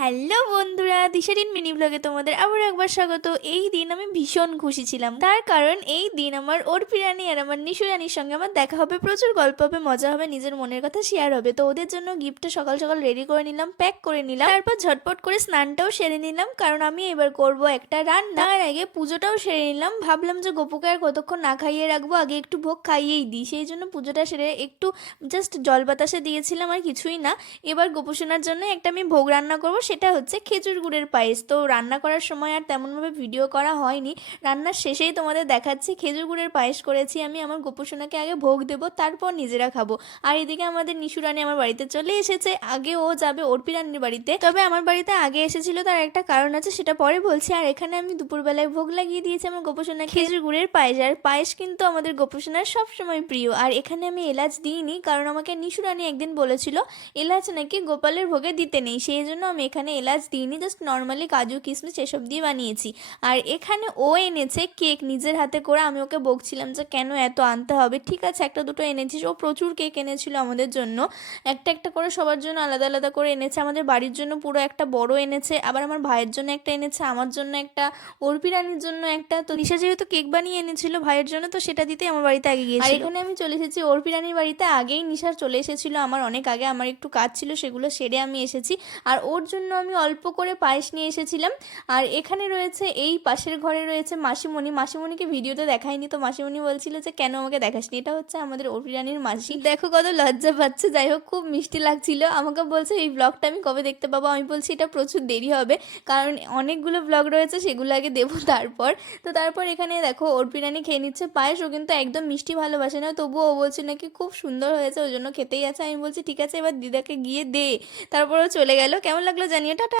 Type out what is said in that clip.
Hello বন্ধুরা, দিশারিন mini ব্লগে তোমাদের আবার একবার স্বাগত। এই দিন আমি ভীষণ খুশি ছিলাম, তার কারণ এই দিন আমার অর্পি রানী আর আমার নিশু রানীর সঙ্গে আমার দেখা হবে, প্রচুর গল্প হবে, মজা হবে, নিজের মনের কথা শেয়ার হবে। তো ওদের জন্য গিফটটা সকাল সকাল রেডি করে নিলাম, প্যাক করে নিলাম, তারপর ঝটপট করে স্নানটাও সেরে নিলাম, কারণ আমি এবার করব একটা রান্না। তার আগে পুজোটাও সেরে নিলাম, ভাবলাম যে গোপুকে আর কতক্ষণ না খাইয়ে রাখবো, আগে একটু ভোগ খাইয়েই দিই। সেই জন্য পুজোটা সেরে একটু জাস্ট জল বাতাসে দিয়েছিলাম, আর কিছুই না। এবার গোপুসোনার জন্য একটা আমি ভোগ রান্না করব, সেটা হচ্ছে খেজুর গুড়ের পায়েস। তো রান্না করার সময় আর তেমনভাবে ভিডিও করা হয়নি, রান্নার শেষেই তোমাদের দেখাচ্ছি। খেজুর গুড়ের পায়েস করেছি আমি, আমার গোপুসোনাকে আগে ভোগ দেবো, তারপর নিজেরা খাবো। আর এদিকে আমাদের নিশু রানী আমার বাড়িতে চলে এসেছে, আগে ও যাবে অর্পি রানীর বাড়িতে, তবে আমার বাড়িতে আগে এসেছিল, তার একটা কারণ আছে, সেটা পরে বলছি। আর এখানে আমি দুপুরবেলায় ভোগ লাগিয়ে দিয়েছি আমার গোপুসোনাকে খেজুর গুড়ের পায়েস। আর পায়েস কিন্তু আমাদের গোপুসোনার সবসময় প্রিয়। আর এখানে আমি এলাচ দিইনি, কারণ আমাকে নিশু রানী একদিন বলেছিল এলাচ নাকি গোপালের ভোগে দিতে নেই, সেই জন্য আমি এখানে এলাচ দিইনি, জাস্ট নর্মালি কাজু কিশমিশ এসব দিয়ে বানিয়েছি। আর এখানে ও এনেছে কেক নিজের হাতে করে, আমি ওকে বকছিলাম যে কেন এত আনতে হবে, ঠিক আছে একটা দুটো এনেছিস। ও প্রচুর কেক এনেছিল আমাদের জন্য, একটা একটা করে সবার জন্য আলাদা আলাদা করে এনেছে। আমাদের বাড়ির জন্য পুরো একটা বড় এনেছে, আবার আমার ভাইয়ের জন্য একটা এনেছে, আমার জন্য একটা, অর্পি রানীর জন্য একটা। তো নিশা যেহেতু কেক বানিয়ে এনেছিল ভাইয়ের জন্য, তো সেটা দিতে আমার বাড়িতে আগে গিয়েছিল। আর এখানে আমি চলে এসেছি অর্পি রানীর বাড়িতে, আগেই নিশা চলে এসেছিল আমার অনেক আগে, আমার একটু কাজ ছিল সেগুলো সেরে আমি এসেছি। আর ওর জন্য আমি অল্প করে পায়েস নিয়ে এসেছিলাম। আর এখানে রয়েছে, এই পাশের ঘরে রয়েছে মাসিমণি। মাসিমণিকে ভিডিওতে দেখাইনি, তো মাসিমণি বলছিল যে কেন আমাকে দেখাসনি। এটা হচ্ছে আমাদের অর্পি রানীর মাসি, দেখো কত লজ্জা পাচ্ছে। যাই হোক, খুব মিষ্টি লাগছিল। আমাকে বলছে এই ব্লগটা আমি কবে দেখতে পাবো। আমি বলছি এটা প্রচুর দেরি হবে, কারণ অনেকগুলো ব্লগ রয়েছে, সেগুলো আগে দেবো তারপর। তো তারপর এখানে দেখো অর্পি রানী খেয়ে নিচ্ছে পায়েস। ও কিন্তু একদম মিষ্টি ভালোবাসে না, তবুও ও বলছে নাকি খুব সুন্দর হয়েছে, ওই জন্য খেতেই আছে। আমি বলছি ঠিক আছে, এবার দিদাকে গিয়ে দে। তারপর ও চলে গেল। কেমন লাগলো জানিও, টাটা।